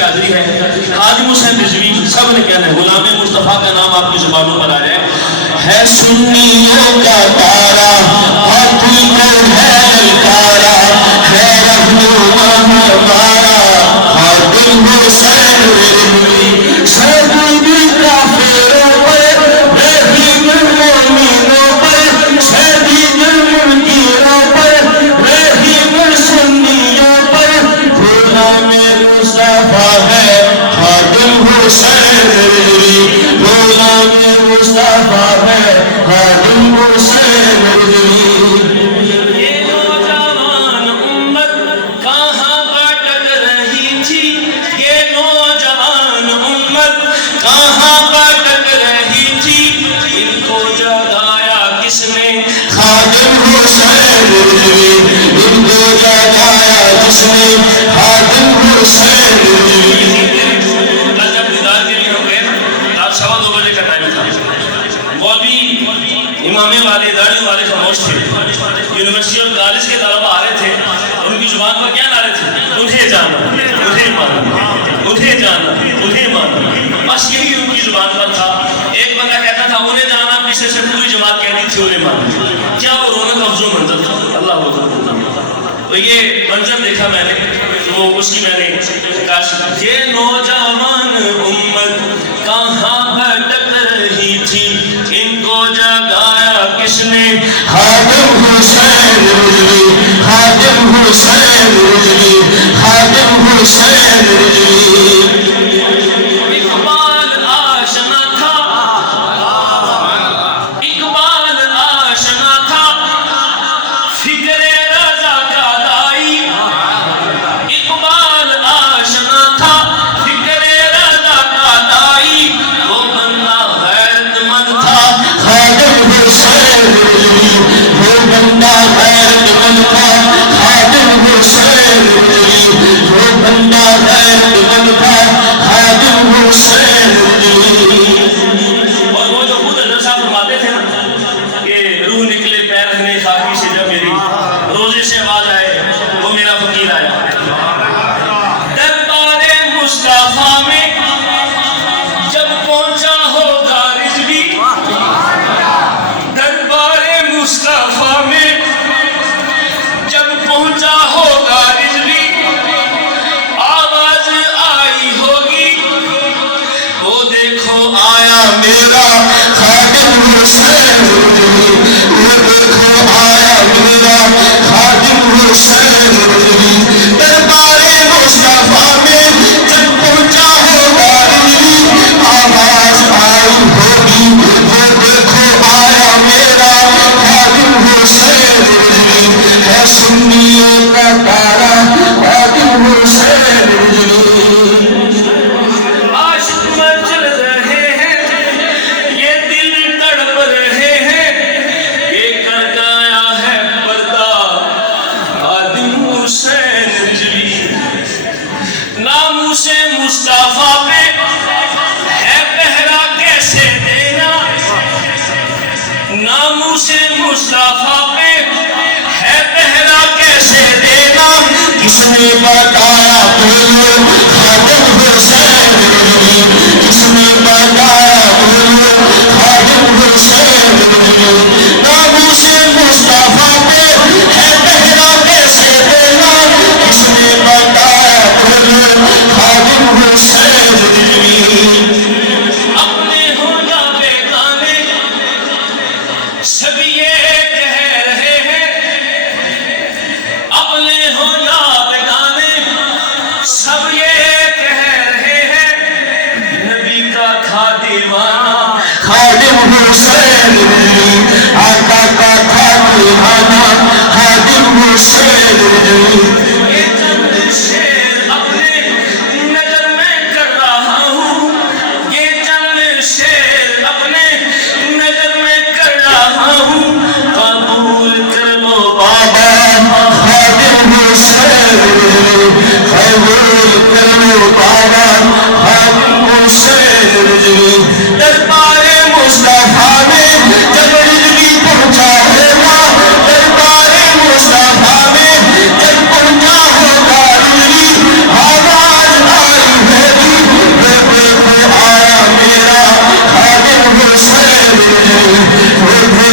کی حاضری ہے. خادم حسین رضوی سب نے کہنا ہے غلام مصطفیٰ کا نام آپ کی زبانوں پر آ جائے. ہے سنیوں کا تارا ہاتھی کو ہے للکارا ہے رہنما ہمارا خادم حسین رضوی. شہیدی کافروں پر رحیم مومنوں پر شہید منکروں پر رحیم سنیوں پر غلام مصطفیٰ ہے خادم حسین رضوی. غلام مصطفیٰ ہے خادم حسین رضوی. یہ نوجوان امت کہاں بھٹک رہی تھی, یہ نوجوان امت کہاں بھٹک رہی تھی, ان کو جگایا کس نے خادم حسین رضوی. ان کو جگایا کس نے خادم حسین رضوی. امامے والے داڑھی والے خاموش تھے. یونیورسٹی اور کالج کے طلبہ آ رہے تھے. ان کی زبان پر کیا نعرے تھے؟ انہیں جانا, انہیں مانا, انہیں جانا, انہیں مانا. بس یہی ان کی زبان پر تھا. ایک بندہ کہتا تھا انہیں جانا, پیچھے سے پوری جماعت کہتی تھی انہیں مانا. کیا وہ رونق افزوں منظر تھا. اللہ اکبر. تو یہ منظر دیکھا میں نے تو اس کی میں نے کاش یہ نوجوان امت کہاں بھٹک رہی تھی, ان کو جگایا کس نے خادم حسین رضوی. خادم حسین رضوی. خادم حسین رضوی. اقبال آشنا تھا, اقبال آشنا تھا فکر رضا کا دائی. اقبال آشنا تھا فکر رضا کا دائی. وہ بندہ غیرت مند تھا خادم حسین رضوی. وہ بندہ غیرت مند تھا خادم حسین رضوی. وہ بندہ غیرت مند تھا خادم حسین رضوی. اور وہ جو خود حضرت صاحب فرماتے تھے نا کہ روح نکلے پیر رہنے خاکی سے جب میری روزے سے آواز آئے وہ میرا فقیر آیا. دربار مصطفیٰ میں جب پہنچا ہوگا رضوی. دربار مصطفیٰ میں جب پہنچا ہوگا رضوی, آواز آئی ہوگی وہ دیکھو آیا میرا خادم حسین رضوی. وہ دیکھو آیا میرا خادم حسین رضوی. دربار مصطفیٰ میں جب پہنچا ہوگا رضوی, آواز آئی ہوگی وہ دیکھو آیا میرا خادم حسین رضوی. ہے سنیوں کا تارا خادم حسین رضوی. عاشق مچل رہے ہیں, یہ دل تڑپ رہے ہیں, یہ کر گیا ہے پردہ خادم حسین رضوی. ناموس مصطفیٰ پہ ہے پہرا کیسے دینا, ناموس مصطفیٰ پہ ہے پہرا کیسے دینا. کس نے بتایا بولو خادم حسین رضوی. کس نے بتایا بولو خادم حسین رضوی. ناموس مصطفیٰ پہ ہے پہرا کیسے دینا. کس نے بتایا بولو خادم حسین رضوی. اپنے ہو یا بیگانے سب یہ کہہ رہے ہیں, اپنے ہو یا بیگانے سب یہ کہہ رہے ہیں, نبی کا تھا دیوانہ خادم حسین رضوی. آقا کا تھا دیوانہ خادم حسین رضوی. یہ چند شعر اپنے نظر میں کر رہا ہوں, یہ چند شعر اپنے نظر میں کر رہا ہوں. قبول کر لو بابا خادم حسین رضوی. قبول کر لو بابا خادم حسین رضوی. دربار مصطفیٰ میں جب رضوی پہنچا ہوگا, دربار مصطفیٰ میں جب پہنچا ہوگا رضوی, آواز آئی وہ